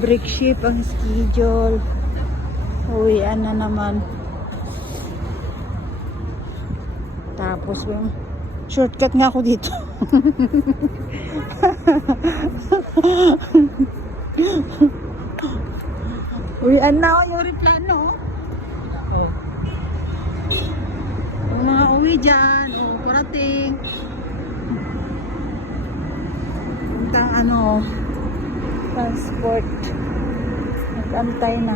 Break shift ang schedule. Uwian na naman. Tapos yung shortcut nga ako dito. Uwian na ako yung replano. Oh. Yung mga uwi dyan. Oh, parating. Puntang ano, transport. Nag-antay na.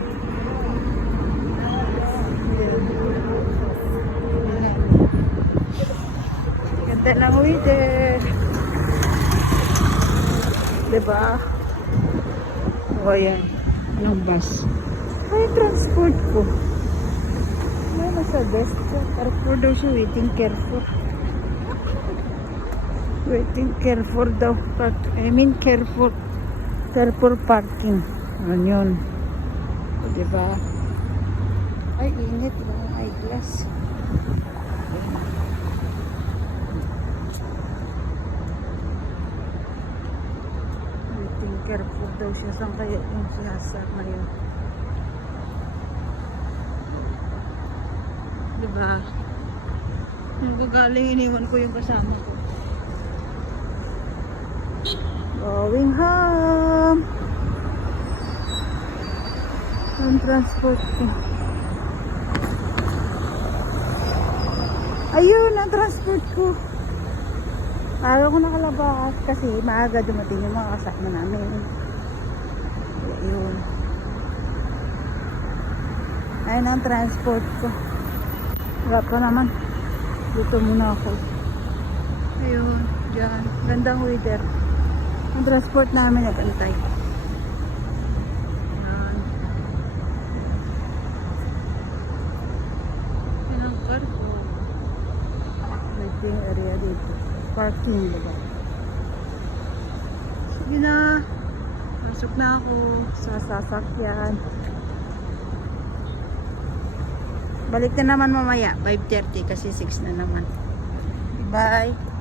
Ganda ng weather. Diba? O ayan. Anong bus? Ay, transport ko. May nasa desk ko. Carrefour daw siya. Waiting Carrefour. Waiting Carrefour daw. I mean Carrefour. Carrefour parking. Ano yun? O, diba? Ay, init. Yung eyeglass. Waiting Carrefour daw siya. Saan kaya yung siyasar na yun? Diba? Nung gagaling, iniwan ko yung kasama ko. Going home. Ang transport ko. Ayun, ang transport ko. Araw ko nakalabas kasi maaga dumating yung mga kasama namin. Ayun. Ayun ang transport ko. Wala pa naman. Dito muna ako. Ayun, dyan. Gandang weather. Ang transport namin nagantay. Yan. Yan ang car ko. Waiting area dito. Parking, diba? Sige na. Pasok na ako sa sasakyan. Balik na naman mamaya. 5:30 kasi 6 na naman. Bye!